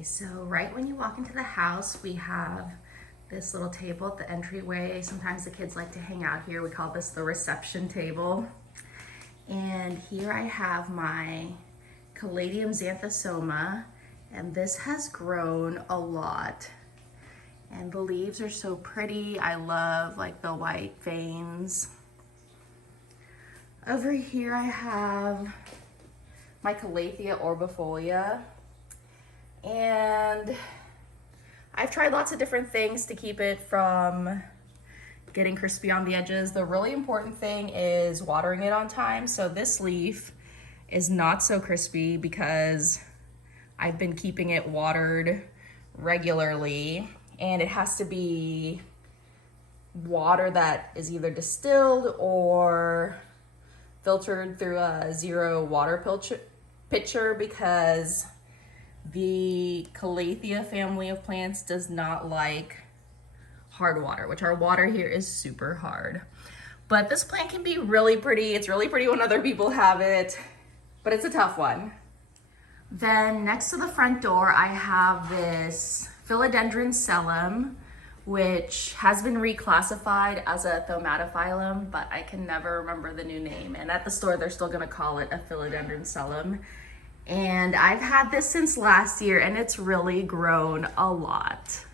Okay, so right when you walk into the house, we have this little table at the entryway. Sometimes the kids like to hang out here. We call this the reception table. And here I have my Caladium xanthosoma, and this has grown a lot. And the leaves are so pretty. I love like the white veins. Over here I have my Calathea orbifolia. And I've tried lots of different things to keep it from getting crispy on the edges. The really important thing is watering it on time. So this leaf is not so crispy because I've been keeping it watered regularly, and it has to be water that is either distilled or filtered through a zero water pitcher because the Calathea family of plants does not like hard water, which our water here is super hard. But this plant can be really pretty. It's really pretty when other people have it, but it's a tough one. Then next to the front door, I have this Philodendron sellum, which has been reclassified as a thaumatophyllum, but I can never remember the new name. And at the store, they're still gonna call it a Philodendron sellum. And I've had this since last year, and it's really grown a lot.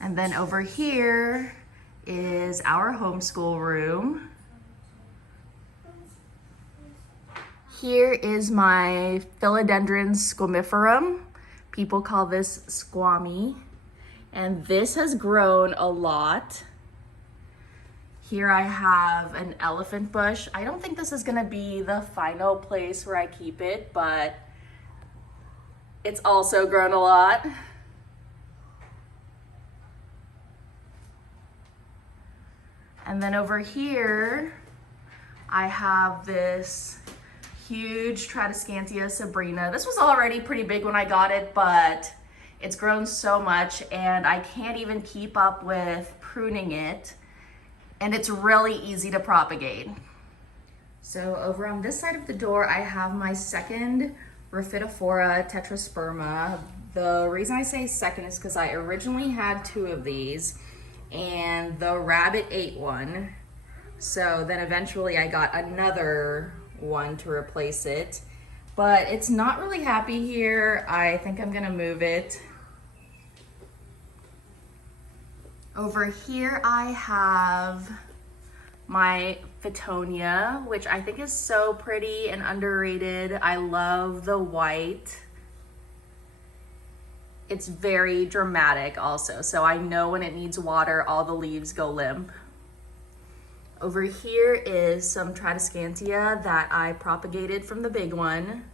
And then over here is our homeschool room. Here is my Philodendron squamiferum. People call this squammy. And this has grown a lot. Here I have an elephant bush. I don't think this is gonna be the final place where I keep it, but it's also grown a lot. And then over here, I have this huge Tradescantia sabrina. This was already pretty big when I got it, but it's grown so much and I can't even keep up with pruning it. And it's really easy to propagate. So over on this side of the door, I have my second Rhaphidophora tetrasperma. The reason I say second is because I originally had two of these and the rabbit ate one. So then eventually I got another one to replace it, but it's not really happy here. I think I'm gonna move it. Over here I have my Fittonia, which I think is so pretty and underrated. I love the white. It's very dramatic also, so I know when it needs water, all the leaves go limp. Over here is some Tradescantia that I propagated from the big one.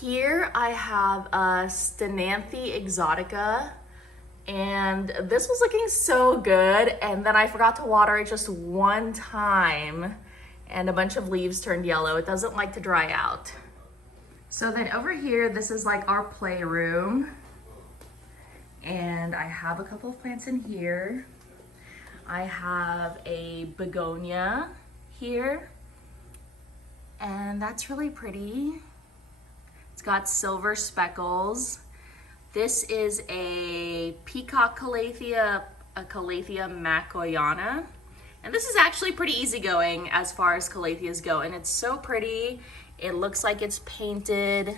Here I have a Stenanthe exotica, and this was looking so good, and then I forgot to water it just one time, and a bunch of leaves turned yellow. It doesn't like to dry out. So then over here, this is like our playroom, and I have a couple of plants in here. I have a begonia here, and that's really pretty. It's got silver speckles. This is a peacock calathea, a Calathea macoiana. And this is actually pretty easygoing as far as calatheas go, and it's so pretty. It looks like it's painted,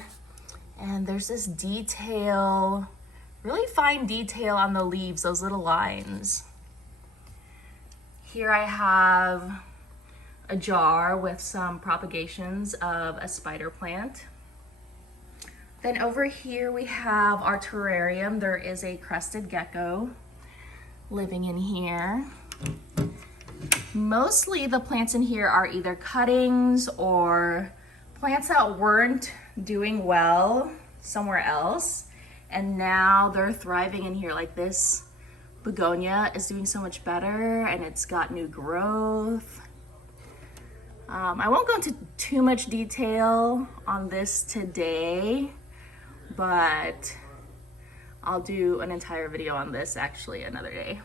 and there's this detail, really fine detail on the leaves, those little lines. Here I have a jar with some propagations of a spider plant. Then over here we have our terrarium. There is a crested gecko living in here. Mostly the plants in here are either cuttings or plants that weren't doing well somewhere else, and now they're thriving in here. Like this begonia is doing so much better, and it's got new growth. I won't go into too much detail on this today, but I'll do an entire video on this actually another day.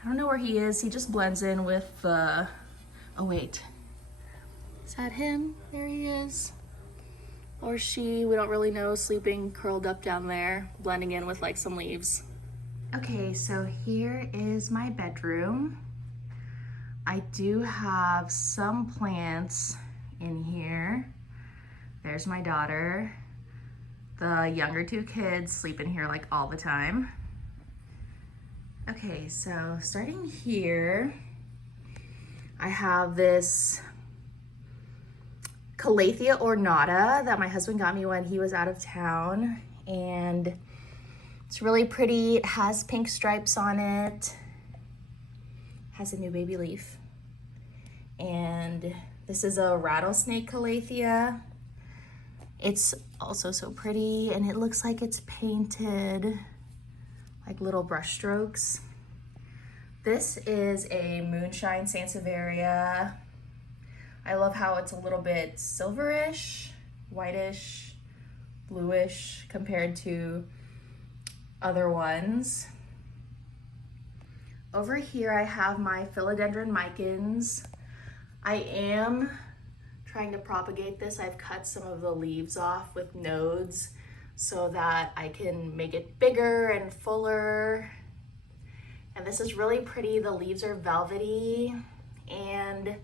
I don't know where he is. He just blends in with the, oh wait, Is that him? There he is. Or she, we don't really know, sleeping curled up down there, blending in with like some leaves. Okay, so here is my bedroom. I do have some plants in here. There's my daughter. The younger two kids sleep in here like all the time. Okay, so starting here, I have this Calathea ornata that my husband got me when he was out of town, and it's really pretty. It has pink stripes on it, has a new baby leaf, and this is a rattlesnake Calathea. It's also so pretty, and it looks like it's painted like little brush strokes. This is a moonshine sansevieria. I love how it's a little bit silverish, whitish, bluish compared to other ones. Over here I have my philodendron micans. I am trying to propagate this. I've cut some of the leaves off with nodes so that I can make it bigger and fuller. And this is really pretty. The leaves are velvety and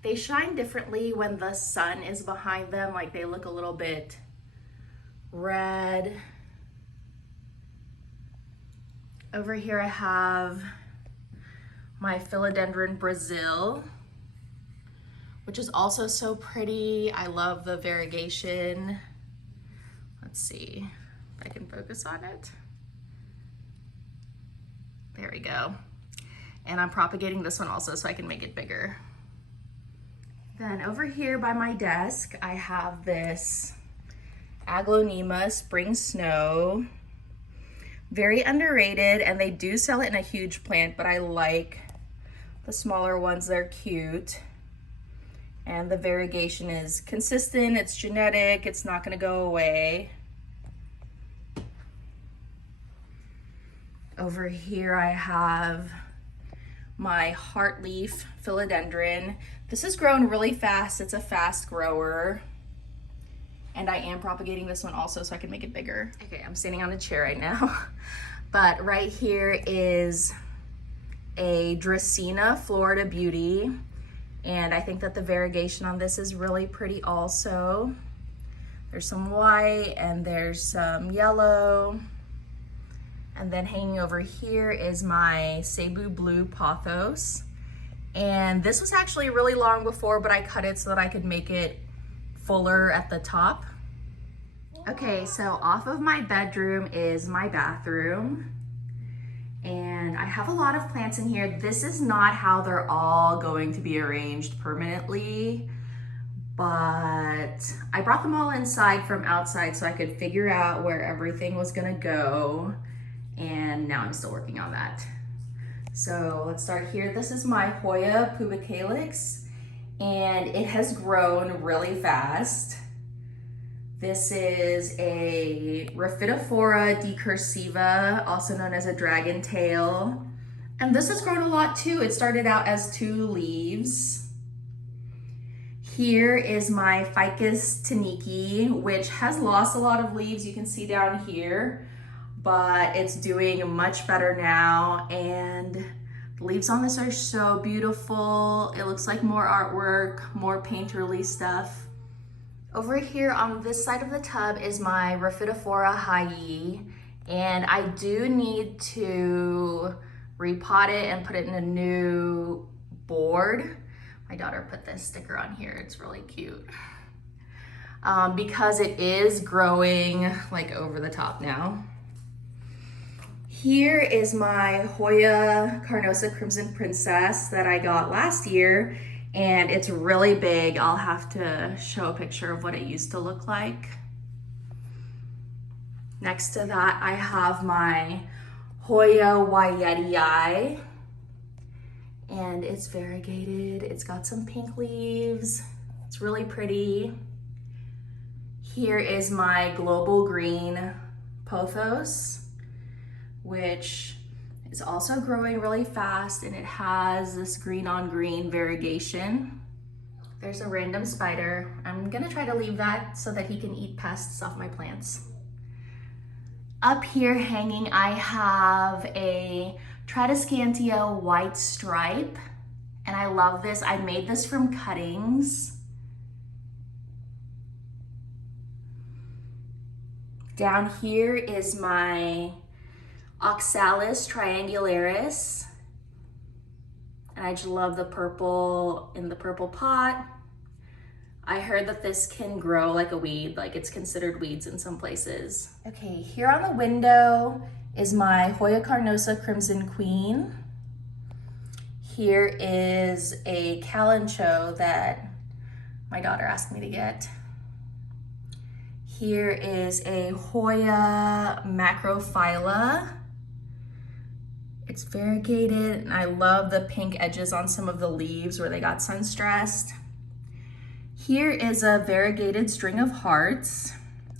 they shine differently when the sun is behind them. Like they look a little bit red. Over here I have my philodendron Brazil, which is also so pretty. I love the variegation. Let's see if I can focus on it. There we go. And I'm propagating this one also so I can make it bigger. Then over here by my desk, I have this Aglaonema Spring Snow. Very underrated, and they do sell it in a huge plant, but I like the smaller ones. They're cute. And the variegation is consistent, it's genetic, it's not gonna go away. Over here I have my heartleaf philodendron. This is grown really fast. It's a fast grower. And I am propagating this one also so I can make it bigger. Okay, I'm standing on a chair right now. But right here is a Dracaena Florida Beauty. And I think that the variegation on this is really pretty also. There's some white and there's some yellow. And then hanging over here is my Cebu Blue Pothos. And this was actually really long before, but I cut it so that I could make it fuller at the top. Okay, so off of my bedroom is my bathroom. And I have a lot of plants in here. This is not how they're all going to be arranged permanently, but I brought them all inside from outside so I could figure out where everything was gonna go. And now I'm still working on that. So let's start here. This is my Hoya pubicalix, and it has grown really fast. This is a Rhaphidophora decursiva, also known as a dragon tail. And this has grown a lot too. It started out as 2 leaves. Here is my Ficus taniki, which has lost a lot of leaves. You can see down here, but it's doing much better now. And the leaves on this are so beautiful. It looks like more artwork, more painterly stuff. Over here on this side of the tub is my Rhaphidophora hyee, and I do need to repot it and put it in a new board. My daughter put this sticker on here, it's really cute. Because it is growing like over the top now. Here is my Hoya Carnosa Crimson Princess that I got last year, and it's really big. I'll have to show a picture of what it used to look like. Next to that, I have my Hoya Wyetii, and it's variegated. It's got some pink leaves. It's really pretty. Here is my Global Green Pothos, which is also growing really fast, and it has this green on green variegation. There's a random spider. I'm gonna try to leave that so that he can eat pests off my plants. Up here hanging, I have a Tradescantia white stripe, and I love this. I made this from cuttings. Down here is my Oxalis triangularis. And I just love the purple in the purple pot. I heard that this can grow like a weed, like it's considered weeds in some places. Okay, here on the window is my Hoya carnosa Crimson Queen. Here is a calancho that my daughter asked me to get. Here is a Hoya macrophylla. It's variegated, and I love the pink edges on some of the leaves where they got sun stressed. Here is a variegated string of hearts.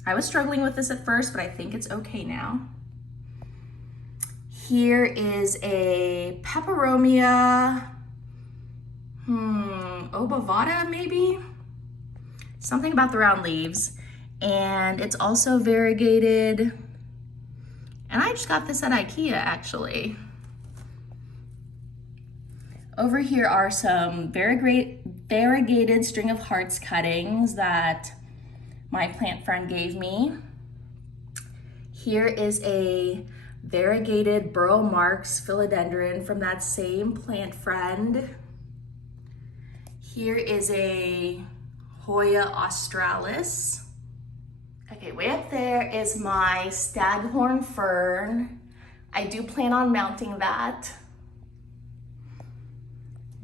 I was struggling with this at first, but I think it's okay now. Here is a peperomia, obovata maybe? Something about the round leaves. And it's also variegated. And I just got this at IKEA actually. Over here are some variegated string of hearts cuttings that my plant friend gave me. Here is a variegated Burl Marx philodendron from that same plant friend. Here is a Hoya australis. Okay, way up there is my staghorn fern. I do plan on mounting that.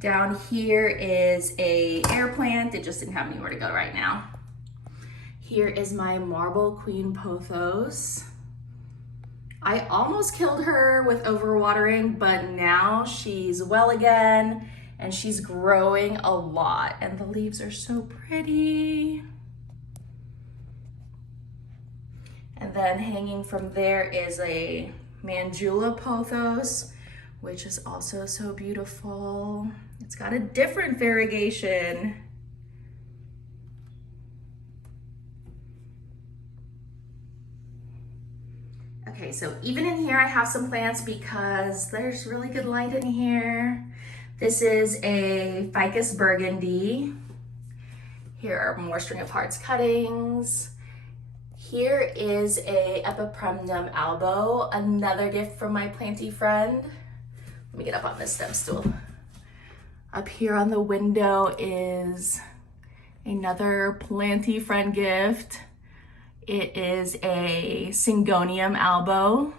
Down here is a air plant. It just didn't have anywhere to go right now. Here is my marble queen pothos. I almost killed her with overwatering, but now she's well again and she's growing a lot and the leaves are so pretty. And then hanging from there is a Mandula pothos, which is also so beautiful. It's got a different variegation. Okay, so even in here I have some plants because there's really good light in here. This is a Ficus burgundy. Here are more string of hearts cuttings. Here is a Epipremnum albo, another gift from my planty friend. Let me get up on this stem stool. Up here on the window is another planty friend gift. It is a Syngonium albo.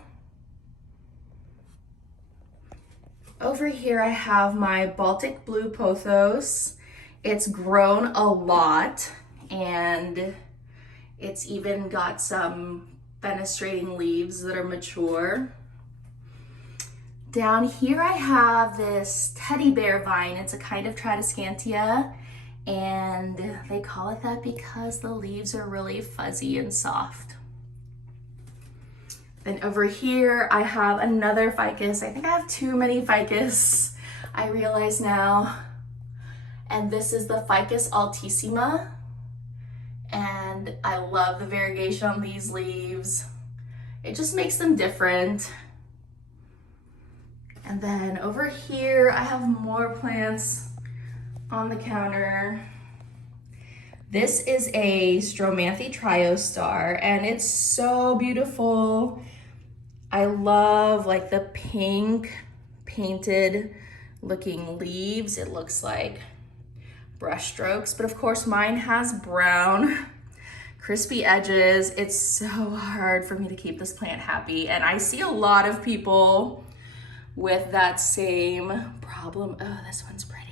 Over here I have my Baltic blue pothos. It's grown a lot and it's even got some fenestrating leaves that are mature. Down here I have this teddy bear vine. It's a kind of Tradescantia, and they call it that because the leaves are really fuzzy and soft. Then over here I have another ficus. I think I have too many ficus, I realize now. And this is the Ficus altissima. And I love the variegation on these leaves. It just makes them different. And then over here, I have more plants on the counter. This is a Stromanthe triostar, and it's so beautiful. I love like the pink painted looking leaves. It looks like brush strokes, but of course mine has brown crispy edges. It's so hard for me to keep this plant happy, and I see a lot of people with that same problem. Oh, this one's pretty.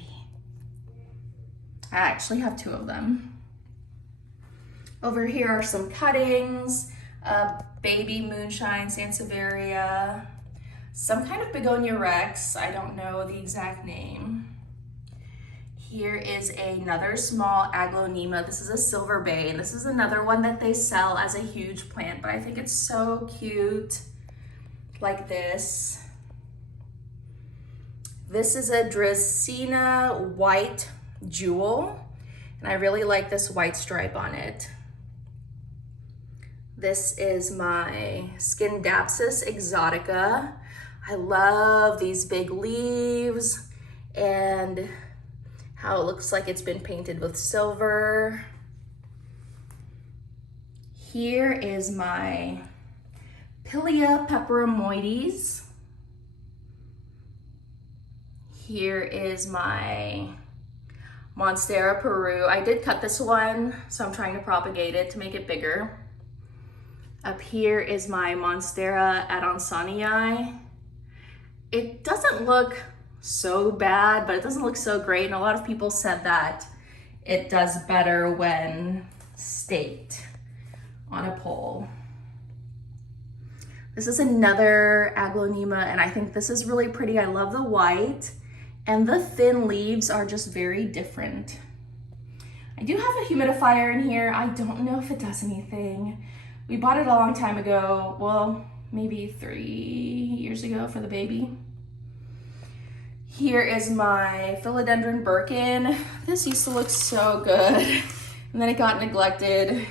I actually have two of them. Over here are some cuttings, baby moonshine sansevieria, some kind of begonia rex. I don't know the exact name. Here is another small aglonema. This is a silver bay, and this is another one that they sell as a huge plant, but I think it's so cute, like this. This is a Dracaena white jewel. And I really like this white stripe on it. This is my Scindapsus exotica. I love these big leaves and how it looks like it's been painted with silver. Here is my Pilia peperomoides. Here is my Monstera Peru. I did cut this one, so I'm trying to propagate it to make it bigger. Up here is my Monstera adansonii. It doesn't look so bad, but it doesn't look so great, and a lot of people said that it does better when staked on a pole. This is another aglaonema, and I think this is really pretty. I love the white, and the thin leaves are just very different. I do have a humidifier in here. I don't know if it does anything. We bought it a long time ago, well, maybe 3 years ago for the baby. Here is my Philodendron Birkin. This used to look so good, and then it got neglected.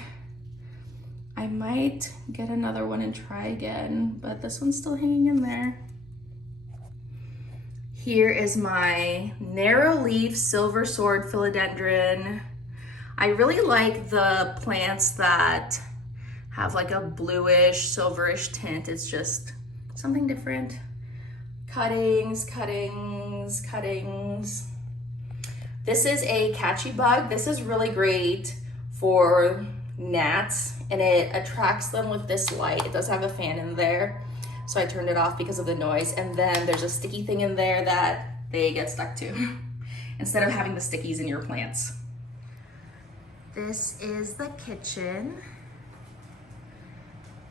I might get another one and try again, but this one's still hanging in there. Here is my narrow leaf silver sword philodendron. I really like the plants that have like a bluish, silverish tint. It's just something different. Cuttings, cuttings, cuttings. This is a catchy bug. This is really great for gnats, and it attracts them with this light. It does have a fan in there, so I turned it off because of the noise. And then there's a sticky thing in there that they get stuck to instead of having the stickies in your plants. This is the kitchen.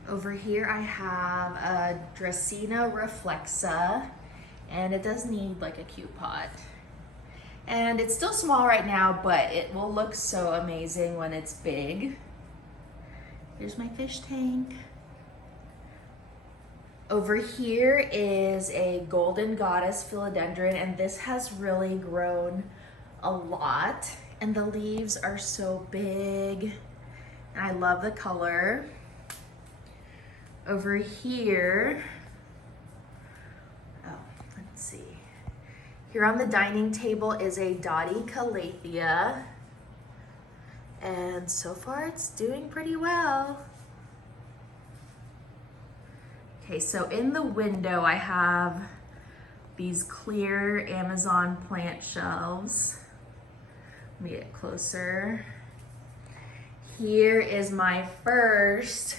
Over here I have a Dracaena reflexa, and it does need like a cute pot. And it's still small right now, but it will look so amazing when it's big. Here's my fish tank. Over here is a golden goddess philodendron, and this has really grown a lot, and the leaves are so big, and I love the color. Over here, let's see. Here on the dining table is a Dottie calathea, and so far it's doing pretty well. Okay, so in the window I have these clear Amazon plant shelves. Let me get closer. Here is my first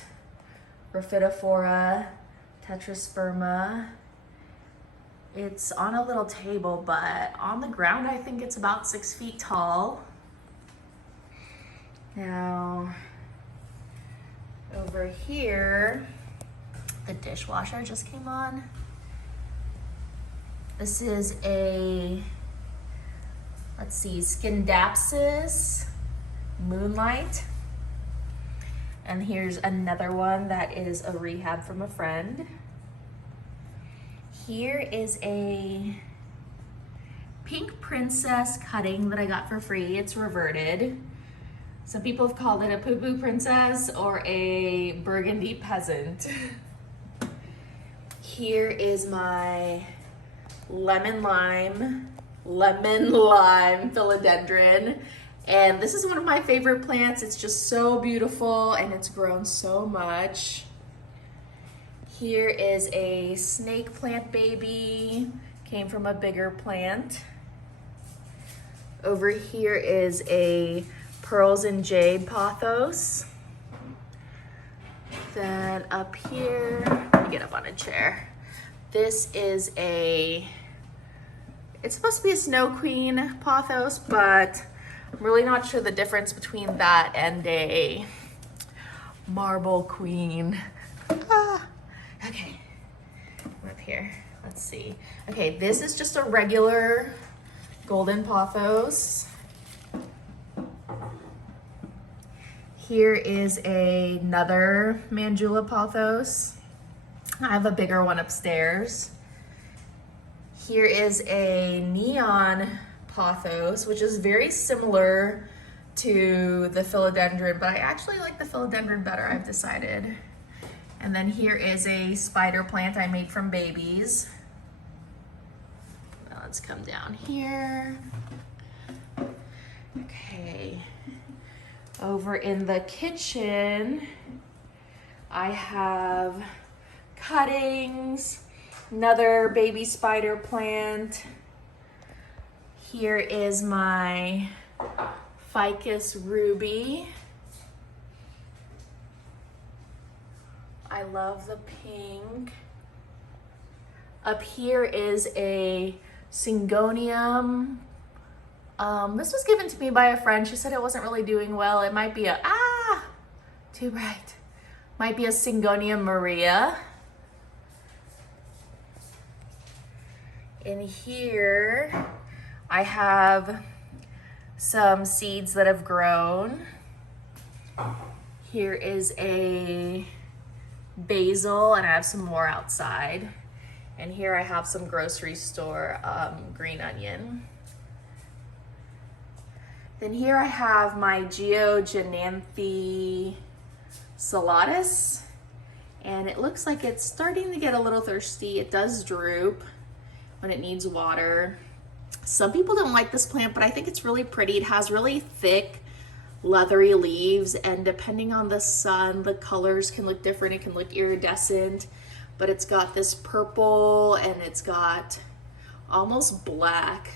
Rhaphidophora tetrasperma. It's on a little table, but on the ground I think it's about 6 feet tall. Now, over here, the dishwasher just came on. This is a, let's see, Scindapsus Moonlight. And here's another one that is a rehab from a friend. Here is a pink princess cutting that I got for free. It's reverted. Some people have called it a poo-poo princess or a burgundy peasant. Here is my lemon lime philodendron. And this is one of my favorite plants. It's just so beautiful, and it's grown so much. Here is a snake plant baby, came from a bigger plant. Over here is a pearls and jade pothos. Then up here, let me get up on a chair. This is it's supposed to be a snow queen pothos, but I'm really not sure the difference between that and a marble queen. Okay, I'm up here, let's see. Okay, this is just a regular golden pothos. Here is another Mandula pothos. I have a bigger one upstairs. Here is a neon pothos, which is very similar to the philodendron, but I actually like the philodendron better, I've decided. And then here is a spider plant I made from babies. Now let's come down here. Okay. Over in the kitchen, I have cuttings, another baby spider plant. Here is my ficus ruby. I love the pink. Up here is a syngonium. This was given to me by a friend. She said it wasn't really doing well. It might be too bright. Might be a Syngonium Maria. In here, I have some seeds that have grown. Here is a basil, and I have some more outside. And here I have some grocery store green onion. Then here I have my Geogenanthe salatus, and it looks like it's starting to get a little thirsty. It does droop when it needs water. Some people don't like this plant, but I think it's really pretty. It has really thick, leathery leaves, and depending on the sun, the colors can look different. It can look iridescent, but it's got this purple and it's got almost black,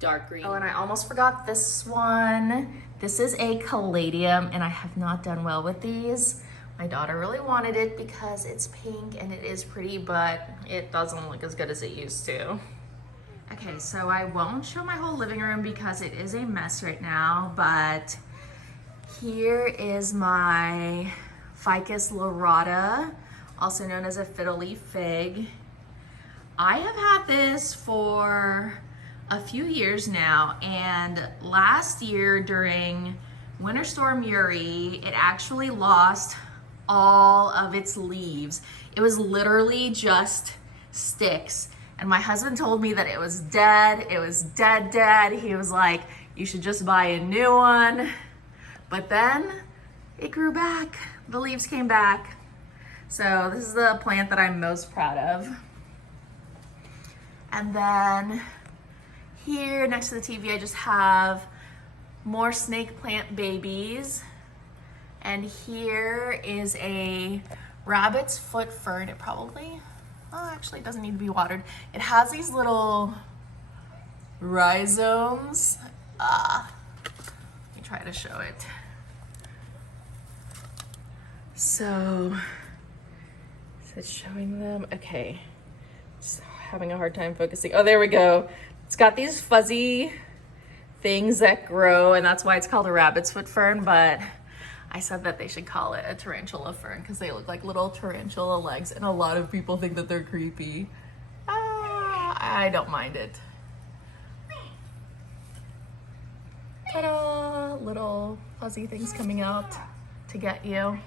dark green. Oh, and I almost forgot this one. This is a caladium, and I have not done well with these. My daughter really wanted it because it's pink and it is pretty, but it doesn't look as good as it used to. Okay, so I won't show my whole living room because it is a mess right now, but here is my Ficus lyrata, also known as a fiddle leaf fig. I have had this for a few years now, and last year during Winter Storm Uri, it actually lost all of its leaves. It was literally just sticks. And my husband told me that it was dead. It was dead. He was like, you should just buy a new one. But then it grew back. The leaves came back. So this is the plant that I'm most proud of. And then here next to the TV, I just have more snake plant babies. And here is a rabbit's foot fern. It probably, actually it doesn't need to be watered. It has these little rhizomes. Let me try to show it. So, is it showing them? Okay, just having a hard time focusing. Oh, there we go. It's got these fuzzy things that grow, and that's why it's called a rabbit's foot fern, but I said that they should call it a tarantula fern because they look like little tarantula legs, and a lot of people think that they're creepy. I don't mind it. Ta-da! Little fuzzy things coming out to get you.